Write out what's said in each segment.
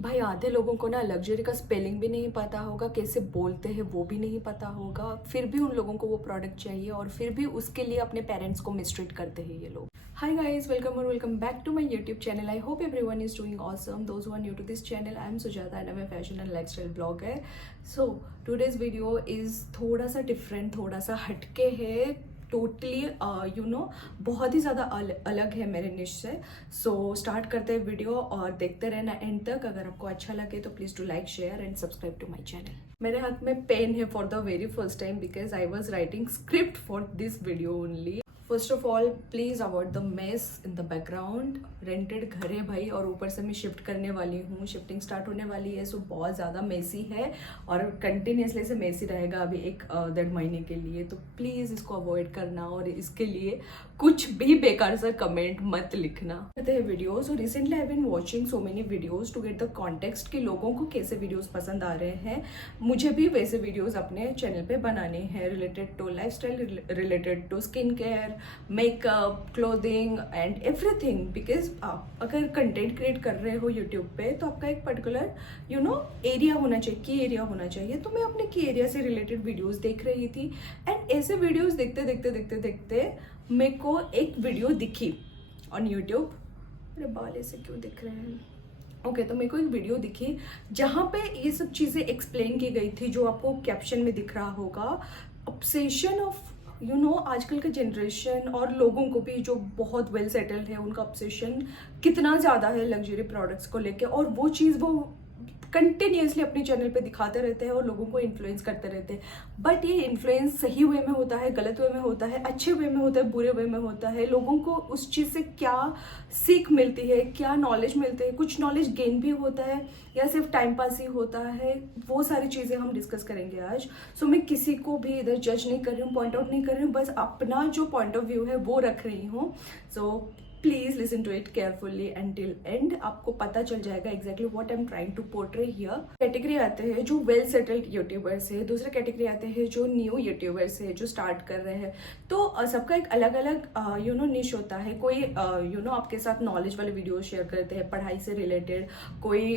भाई आधे लोगों को ना लग्जरी का स्पेलिंग भी नहीं पता होगा, कैसे बोलते हैं वो भी नहीं पता होगा, फिर भी उन लोगों को वो प्रोडक्ट चाहिए और फिर भी उसके लिए अपने पेरेंट्स को मिसट्रीट करते हैं ये लोग। हाय गाइस, वेलकम और welcome back to my YouTube channel. I hope everyone is doing awesome. Those who are new to this channel, I am Sujata and I am a fashion and lifestyle blogger. So today's video is थोड़ा सा different, थोड़ा सा हटके है, totally बहुत ही ज़्यादा अलग है मेरे निश से। सो स्टार्ट करते हैं वीडियो और देखते रहना एंड तक। अगर आपको अच्छा लगे तो please do like, share and subscribe to my channel. मेरे हाथ में पेन है for the very first time because I was writing script for this video only. First of all please avoid the mess in the background. Rented घर है भाई, और ऊपर से मैं शिफ्ट करने वाली हूँ, शिफ्टिंग स्टार्ट होने वाली है। सो बहुत ज़्यादा मेसी है और कंटिन्यूसली से मेसी रहेगा अभी 1-1.5 महीने के लिए। तो प्लीज़ इसको अवॉइड करना और इसके लिए कुछ भी बेकार सा कमेंट मत लिखना। कहते हैं वीडियोज़, और recently I been watching so many videos to get the context कि लोगों को कैसे वीडियोज़ पसंद आ रहे हैं। मुझे भी वैसे वीडियोज़ अपने चैनल पे बनाने हैं related to lifestyle, related to skin care, makeup, clothing and everything. Because आप अगर कंटेंट क्रिएट कर रहे हो यूट्यूब पे तो आपका एक पर्टिकुलर एरिया होना चाहिए, की एरिया होना चाहिए। तो मैं अपने की एरिया से रिलेटेड वीडियोस देख रही थी एंड ऐसे वीडियोस देखते देखते देखते देखते मेरे को एक वीडियो दिखी ऑन यूट्यूब। मेरे बाल ऐसे क्यों दिख रहे हैं? ओके, तो मेरे को एक वीडियो दिखी जहाँ पे ये सब चीज़ें एक्सप्लेन की गई थी जो आपको कैप्शन में दिख रहा होगा। ऑब्सेशन ऑफ आजकल का जनरेशन और लोगों को भी जो बहुत वेल सेटल्ड है, उनका ऑब्सेशन कितना ज़्यादा है लग्जरी प्रोडक्ट्स को लेके, और वो चीज़ वो कंटिन्यूसली अपने चैनल पे दिखाते रहते हैं और लोगों को इन्फ्लुएंस करते रहते हैं। बट ये इन्फ्लुएंस सही वे में होता है, गलत वे में होता है, अच्छे वे में होता है, बुरे वे में होता है। लोगों को उस चीज़ से क्या सीख मिलती है, क्या नॉलेज मिलती है, कुछ नॉलेज गेन भी होता है या सिर्फ टाइम पास ही होता है, वो सारी चीज़ें हम डिस्कस करेंगे आज। सो मैं किसी को भी इधर जज नहीं कर रही हूँ, पॉइंट आउट नहीं कर रही हूँ, बस अपना जो पॉइंट ऑफ व्यू है वो रख रही हूँ। So please listen to it carefully until end. आपको पता चल जाएगा exactly what I am trying to portray here. Category आते हैं जो वेल सेटल्ड यूट्यूबर्स है, दूसरे कैटेगरी आते हैं जो न्यू यूट्यूबर्स है, जो स्टार्ट कर रहे हैं। तो सबका एक अलग अलग निश होता है। कोई आपके साथ नॉलेज वाले वीडियो शेयर करते हैं पढ़ाई से रिलेटेड, कोई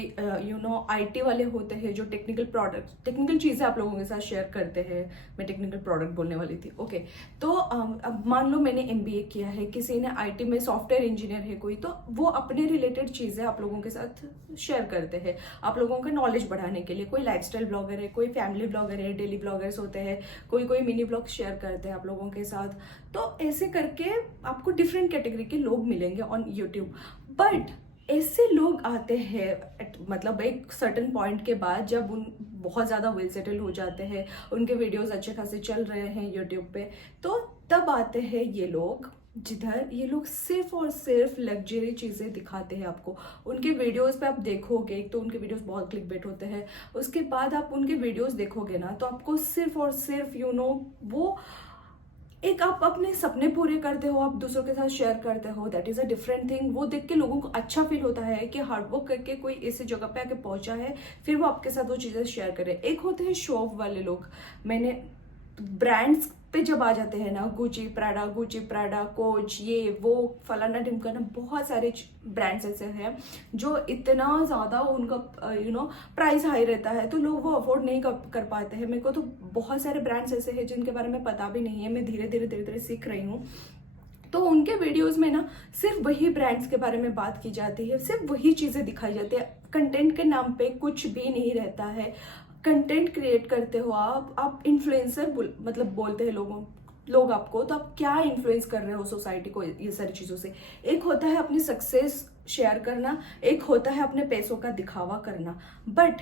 IT वाले होते हैं जो टेक्निकल चीज़ें आप लोगों के साथ शेयर करते हैं। मैं टेक्निकल प्रोडक्ट बोलने वाली थी। ओके, तो अब मान लो मैंने MBA किया है, किसी ने IT में सॉफ्टवेयर इंजीनियर है कोई, तो वो अपने रिलेटेड चीजें आप लोगों के साथ शेयर करते हैं आप लोगों का नॉलेज बढ़ाने के लिए। कोई लाइफस्टाइल ब्लॉगर है, कोई फैमिली ब्लॉगर है, डेली ब्लॉगर्स होते हैं, कोई मिनी ब्लॉग शेयर करते हैं आप लोगों के साथ। तो ऐसे करके आपको डिफरेंट कैटेगरी के लोग मिलेंगे ऑन यूट्यूब। बट ऐसे लोग आते हैं मतलब एक सर्टेन पॉइंट के बाद, जब उन बहुत ज़्यादा वेल सेटल हो जाते हैं, उनके वीडियोस अच्छे खासे चल रहे हैं यूट्यूब पे, तो तब आते हैं ये लोग जिधर ये लोग सिर्फ और सिर्फ लग्जरी चीज़ें दिखाते हैं आपको। उनके वीडियोस पे आप देखोगे तो उनके वीडियोस बहुत क्लिकबेट होते हैं। उसके बाद आप उनके वीडियोस देखोगे ना तो आपको सिर्फ और सिर्फ वो एक आप अपने सपने पूरे करते हो, आप दूसरों के साथ शेयर करते हो, that is a different thing. वो देख के लोगों को अच्छा फील होता है कि हार्डवर्क करके कोई ऐसी जगह पे आके पहुंचा है, फिर वो आपके साथ वो चीज़ें शेयर करे। एक होते हैं शो ऑफ वाले लोग। मैंने ब्रांड्स पे जब आ जाते हैं ना, गुची प्राडा, कोच, ये वो फलाना ढिमकाना, बहुत सारे ब्रांड्स ऐसे हैं जो इतना ज़्यादा उनका प्राइस हाई रहता है तो लोग वो अफोर्ड नहीं कर पाते हैं। मेरे को तो बहुत सारे ब्रांड्स ऐसे हैं जिनके बारे में पता भी नहीं है, मैं धीरे धीरे सीख रही हूँ। तो उनके वीडियोस में ना सिर्फ वही ब्रांड्स के बारे में बात की जाती है, सिर्फ वही चीज़ें दिखाई जाती है। कंटेंट के नाम पे कुछ भी नहीं रहता है। कंटेंट क्रिएट करते हो आप इन्फ्लुएंसर मतलब बोलते हैं लोग आपको, तो आप क्या इन्फ्लुएंस कर रहे हो सोसाइटी को ये सारी चीज़ों से। एक होता है अपनी सक्सेस शेयर करना, एक होता है अपने पैसों का दिखावा करना। But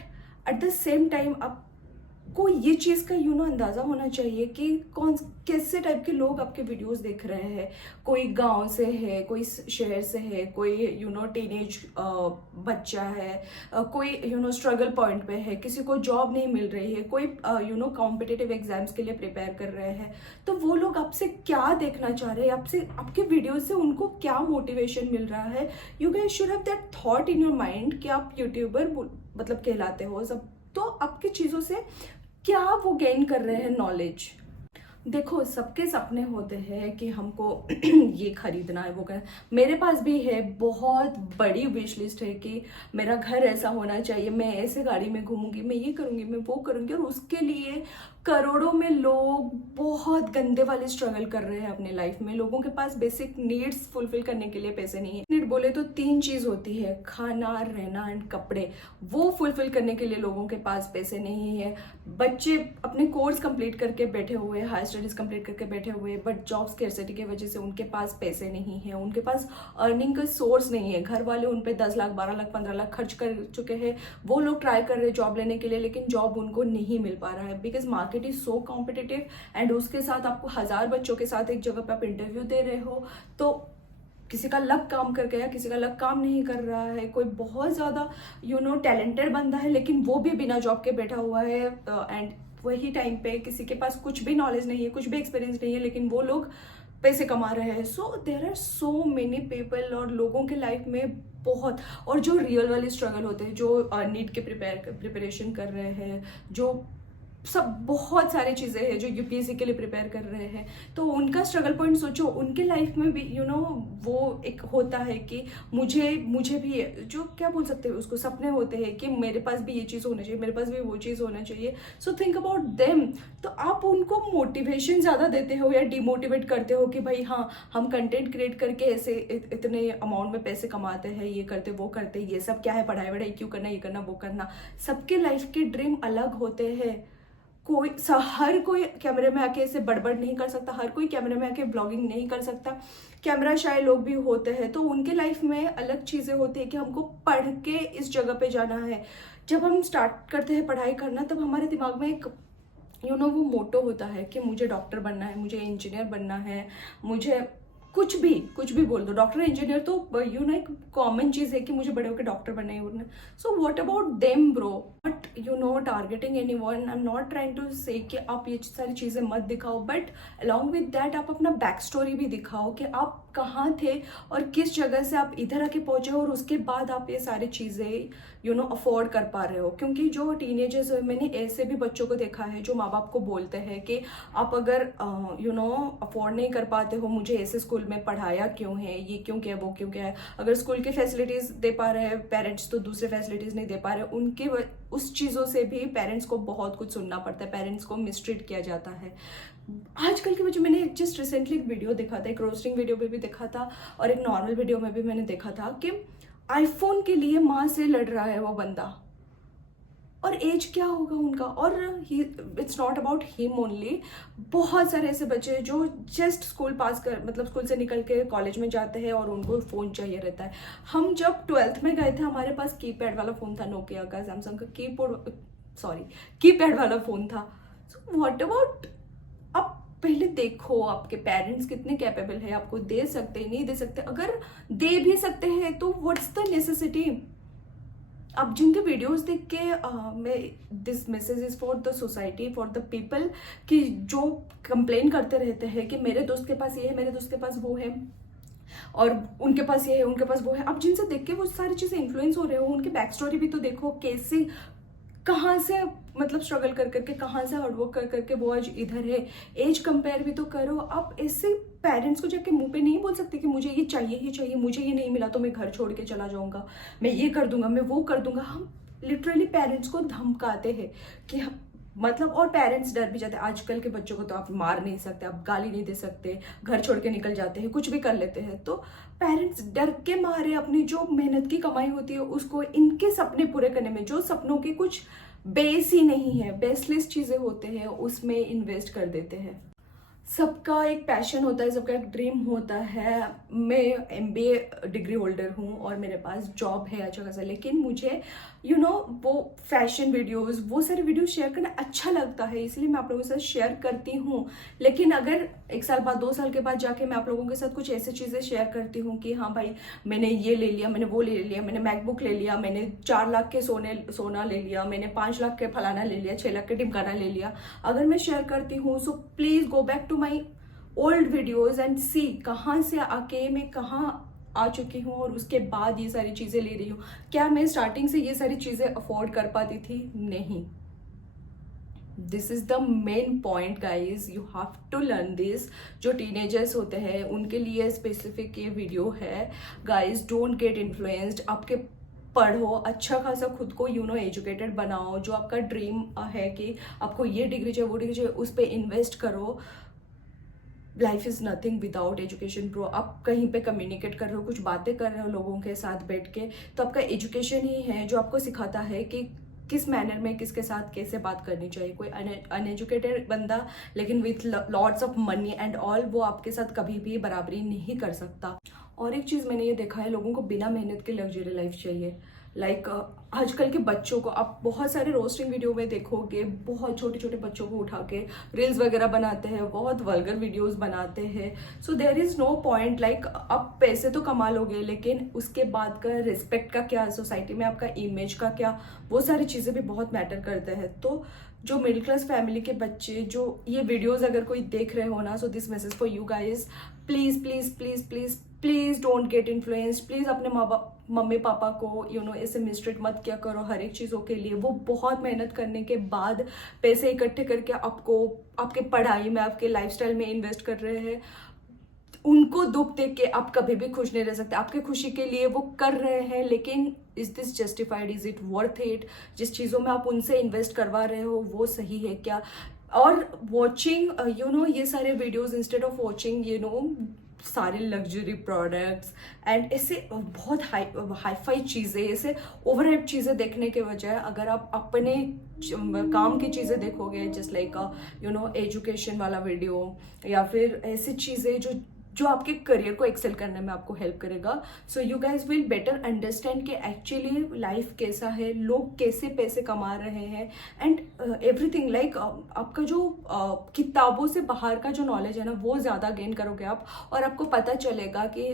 at the same time आपको ये चीज़ का अंदाज़ा होना चाहिए कि कैसे टाइप के लोग आपके वीडियोस देख रहे हैं। कोई गांव से है, कोई शहर से है, कोई टीनेज बच्चा है, कोई स्ट्रगल पॉइंट पे है, किसी को जॉब नहीं मिल रही है, कोई कॉम्पिटिटिव एग्जाम्स के लिए प्रिपेयर कर रहे हैं। तो वो लोग आपसे क्या देखना चाह रहे हैं, आपसे आपके वीडियो से उनको क्या मोटिवेशन मिल रहा है। You guys should have that thought in your mind कि आप यूट्यूबर मतलब कहलाते हो सब, तो आपकी चीज़ों से क्या वो गेन कर रहे हैं नॉलेज। देखो, सबके सपने होते हैं कि हमको ये खरीदना है, वो करना। मेरे पास भी है, बहुत बड़ी विश लिस्ट है कि मेरा घर ऐसा होना चाहिए, मैं ऐसे गाड़ी में घूमूंगी, मैं ये करूंगी, मैं वो करूंगी। और उसके लिए करोड़ों में लोग बहुत गंदे वाले स्ट्रगल कर रहे हैं अपने लाइफ में। लोगों के पास बेसिक नीड्स फुलफिल करने के लिए पैसे नहीं है। नीड बोले तो 3 चीज होती है, खाना, रहना एंड कपड़े। वो फुलफिल करने के लिए लोगों के पास पैसे नहीं है। बच्चे अपने कोर्स कंप्लीट करके बैठे हुए, हाई स्टडीज कंप्लीट करके बैठे हुए, बट जॉब स्कैर्सिटी की वजह से उनके पास पैसे नहीं है, उनके पास अर्निंग का सोर्स नहीं है। घर वाले उन पे 10 लाख, 12 लाख, 15 लाख खर्च कर चुके हैं। वो लोग ट्राई कर रहे हैं जॉब लेने के लिए, लेकिन जॉब उनको नहीं मिल पा रहा है because market is so competitive. And उसके साथ आपको 1000 बच्चों के साथ एक जगह पे आप इंटरव्यू दे रहे हो, तो किसी का लक काम कर गया, किसी का लक काम नहीं कर रहा है। कोई बहुत ज़्यादा टैलेंटेड बंदा है, लेकिन वो भी बिना जॉब के बैठा हुआ है। एंड वही टाइम पे किसी के पास कुछ भी नॉलेज नहीं है, कुछ भी एक्सपीरियंस नहीं है, लेकिन वो लोग पैसे कमा रहे हैं। So there are so many people, और लोगों के लाइफ में बहुत, और जो रियल वाले स्ट्रगल होते हैं, जो नीट के प्रिपरेशन कर रहे हैं, जो सब बहुत सारी चीज़ें हैं, जो यूपीएससी के लिए प्रिपेयर कर रहे हैं, तो उनका स्ट्रगल पॉइंट सोचो। उनके लाइफ में भी वो एक होता है कि मुझे भी, जो क्या बोल सकते हैं उसको, सपने होते हैं कि मेरे पास भी ये चीज़ होना चाहिए, मेरे पास भी वो चीज़ होना चाहिए। So think about them. तो आप उनको मोटिवेशन ज़्यादा देते हो या डिमोटिवेट करते हो कि भाई हाँ, हम कंटेंट क्रिएट करके ऐसे इतने अमाउंट में पैसे कमाते हैं, ये करते वो करते, ये सब क्या है, पढ़ाई वढ़ाई क्यों करना, ये करना वो करना। सबके लाइफ के ड्रीम अलग होते हैं। हर कोई कैमरे में आके ऐसे बड़बड़ नहीं कर सकता, हर कोई कैमरे में आके ब्लॉगिंग नहीं कर सकता। कैमरा शाय लोग भी होते हैं, तो उनके लाइफ में अलग चीज़ें होती है कि हमको पढ़ के इस जगह पे जाना है। जब हम स्टार्ट करते हैं पढ़ाई करना, तब हमारे दिमाग में एक वो मोटो होता है कि मुझे डॉक्टर बनना है, मुझे इंजीनियर बनना है, मुझे कुछ भी बोल दो, डॉक्टर इंजीनियर तो एक कॉमन चीज़ है कि मुझे बड़े होकर डॉक्टर बनना है। So what about them bro? But targeting anyone, I am not trying to say कि आप ये सारी चीज़ें मत दिखाओ, बट अलॉन्ग विद दैट आप अपना बैक स्टोरी भी दिखाओ कि आप कहाँ थे और किस जगह से आप इधर आके पहुंचे, और उसके बाद आप ये सारी चीज़ें अफोर्ड कर पा रहे हो। क्योंकि जो टीनेजर्स, मैंने ऐसे भी बच्चों को देखा है जो माँ बाप को बोलते हैं कि आप अगर अफोर्ड नहीं कर पाते हो, मुझे ऐसे स्कूल में पढ़ाया क्यों है, ये क्यों क्या, वो क्यों क्या है। अगर स्कूल की फैसिलिटीज़ दे पा रहे हैं पेरेंट्स, तो दूसरे फैसिलिटीज़ नहीं दे पा रहे। उनके उस चीज़ों से भी पेरेंट्स को बहुत कुछ सुनना पड़ता है, पेरेंट्स को मिसट्रीट किया जाता है। आजकल के बच्चे, मैंने जस्ट रिसेंटली एक वीडियो देखा था, एक रोस्टिंग वीडियो में भी देखा था और एक नॉर्मल वीडियो में भी मैंने देखा था कि आईफोन के लिए माँ से लड़ रहा है वो बंदा, और एज क्या होगा उनका। और it's not about him only, बहुत सारे ऐसे बच्चे हैं जो जस्ट स्कूल पास कर, मतलब स्कूल से निकल के कॉलेज में जाते हैं और उनको फ़ोन चाहिए रहता है। हम जब 12th में गए थे, हमारे पास कीपैड वाला फ़ोन था, नोकिया का, सैमसंग का कीपैड वाला फ़ोन था। सो व्हाट अबाउट, आप पहले देखो आपके पेरेंट्स कितने कैपेबल है, आपको दे सकते नहीं दे सकते। अगर दे भी सकते हैं तो व्हाट्स द नेसेसिटी। अब जिनके वीडियोस देख के मैं, this message is for the society, for the people, कि जो कंप्लेन करते रहते हैं कि मेरे दोस्त के पास ये है, मेरे दोस्त के पास वो है, और उनके पास ये है, उनके पास वो है। अब जिनसे देख के वो सारी चीज़ें इन्फ्लुएंस हो रहे हो, उनकी बैक स्टोरी भी तो देखो, कैसे कहाँ से, मतलब स्ट्रगल कर करके, कहाँ से हार्डवर्क कर करके वो आज इधर है। एज कंपेयर भी तो करो। आप ऐसे पेरेंट्स को जाके मुंह पे नहीं बोल सकते कि मुझे ये चाहिए ही चाहिए, मुझे ये नहीं मिला तो मैं घर छोड़ के चला जाऊंगा, मैं ये कर दूंगा, मैं वो कर दूंगा। हम लिटरली पेरेंट्स को धमकाते हैं कि मतलब, और पेरेंट्स डर भी जाते हैं। आजकल के बच्चों को तो आप मार नहीं सकते, आप गाली नहीं दे सकते, घर छोड़ के निकल जाते हैं, कुछ भी कर लेते हैं। तो पेरेंट्स डर के मारे अपनी जो मेहनत की कमाई होती है उसको इनके सपने पूरे करने में, जो सपनों के कुछ बेस ही नहीं है, बेसलेस चीज़ें होते हैं, उसमें इन्वेस्ट कर देते हैं। सबका एक पैशन होता है, सबका एक ड्रीम होता है। मैं MBA डिग्री होल्डर हूँ और मेरे पास जॉब है अच्छा खासा, लेकिन मुझे वो फैशन वीडियोस, वो सारे वीडियो शेयर करना अच्छा लगता है, इसलिए मैं आप लोगों के साथ शेयर करती हूँ। लेकिन अगर 1 साल बाद, 2 साल के बाद जाके मैं आप लोगों के साथ कुछ ऐसी चीज़ें शेयर करती हूँ कि हाँ भाई, मैंने ये ले लिया, मैंने वो ले लिया, मैंने मैकबुक ले लिया, मैंने 4 लाख के सोना ले लिया, मैंने 5 लाख के फलाना ले लिया, 6 लाख के टिमकाना ले लिया, अगर मैं शेयर करती हूँ, so please go back to my old videos and see कहाँ से आके मैं कहाँ आ चुकी हूँ और उसके बाद ये सारी चीज़ें ले रही हूँ। क्या मैं स्टार्टिंग से ये सारी चीज़ें अफोर्ड कर पाती थी? नहीं, this is the main point guys, you have to learn this. जो टीनेजर्स होते हैं उनके लिए स्पेसिफिक ये वीडियो है गाइज। डोंट गेट इन्फ्लुएंस्ड, आपके पढ़ो, अच्छा खासा खुद को एजुकेटेड बनाओ। जो आपका ड्रीम है कि आपको ये डिग्री चाहिए वो डिग्री चाहिए, उस पर इन्वेस्ट करो। Life is nothing without education bro. आप कहीं पे कम्युनिकेट कर रहे हो, कुछ बातें कर रहे हो लोगों के साथ बैठ के, तो आपका एजुकेशन ही है जो आपको सिखाता है कि किस मैनर में किसके साथ कैसे बात करनी चाहिए। कोई अनएजुकेटेड बंदा लेकिन with lots of money and all, वो आपके साथ कभी भी बराबरी नहीं कर सकता। और एक चीज़ मैंने ये देखा है, लोगों को बिना मेहनत के लग्जरी लाइफ चाहिए। लाइक आजकल के बच्चों को आप बहुत सारे रोस्टिंग वीडियो में देखोगे, बहुत छोटे छोटे बच्चों को उठा के रील्स वगैरह बनाते हैं, बहुत वल्गर वीडियोस बनाते हैं। So there is no point. Like आप पैसे तो कमा लोगे, लेकिन उसके बाद का रिस्पेक्ट का क्या, सोसाइटी में आपका इमेज का क्या, वो सारी चीज़ें भी बहुत मैटर करते हैं। तो जो मिडिल क्लास फैमिली के बच्चे जो ये वीडियोस अगर कोई देख रहे हो ना, so this message for you guys, please please please please please don't get influenced. Please अपने मम्मी पापा को ऐसे मिसट्रीट मत किया करो हर एक चीज़ों के लिए। वो बहुत मेहनत करने के बाद पैसे इकट्ठे करके आपको आपके पढ़ाई में, आपके लाइफस्टाइल में इन्वेस्ट कर रहे हैं। उनको दुख देख के आप कभी भी खुश नहीं रह सकते। आपके खुशी के लिए वो कर रहे हैं, लेकिन is this justified, is it worth it? जिस चीज़ों में आप उनसे इन्वेस्ट करवा रहे हो वो सही है क्या? और वॉचिंग ये सारे वीडियोज इंस्टेड ऑफ वॉचिंग सारे लग्जरी प्रोडक्ट्स एंड ऐसे बहुत हाई चीज़ें, ऐसे ओवरहेड चीज़ें देखने के बजाय अगर आप अपने काम की चीज़ें देखोगे, जस्ट लाइक एजुकेशन वाला वीडियो, या फिर ऐसी चीज़ें जो आपके करियर को एक्सेल करने में आपको हेल्प करेगा, so you guys will better understand कि एक्चुअली लाइफ कैसा है, लोग कैसे पैसे कमा रहे हैं एंड एवरीथिंग। लाइक आपका जो किताबों से बाहर का जो नॉलेज है ना, वो ज़्यादा गेन करोगे आप, और आपको पता चलेगा कि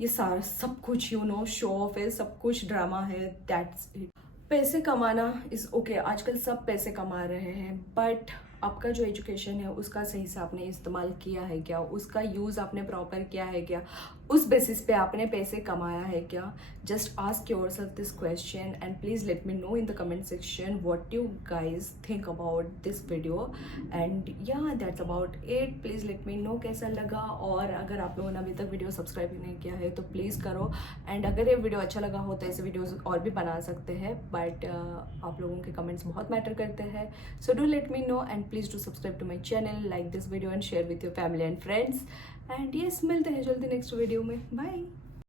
ये सारा सब कुछ शो ऑफ है, सब कुछ ड्रामा है, दैट्स इट। पैसे कमाना इज़ ओके, आजकल सब पैसे कमा रहे हैं, बट आपका जो एजुकेशन है उसका सही से आपने इस्तेमाल किया है क्या? उसका यूज़ आपने प्रॉपर किया है क्या? उस बेसिस पे आपने पैसे कमाया है क्या? Just ask yourself this question and please let me know in the comment section what you guys think about this video. And yeah that's about it. Please let me know कैसा लगा, और अगर आप लोगों ने अभी तक video subscribe नहीं किया है तो प्लीज़ करो। एंड अगर ये वीडियो अच्छा लगा हो तो ऐसे वीडियोज़ और भी बना सकते हैं, बट आप लोगों के कमेंट्स बहुत मैटर करते हैं। So do let me know and please do subscribe to my channel, like this video and share with your family and friends. And yes, मिलते हैं जल्दी नेक्स्ट वीडियो में। बाय।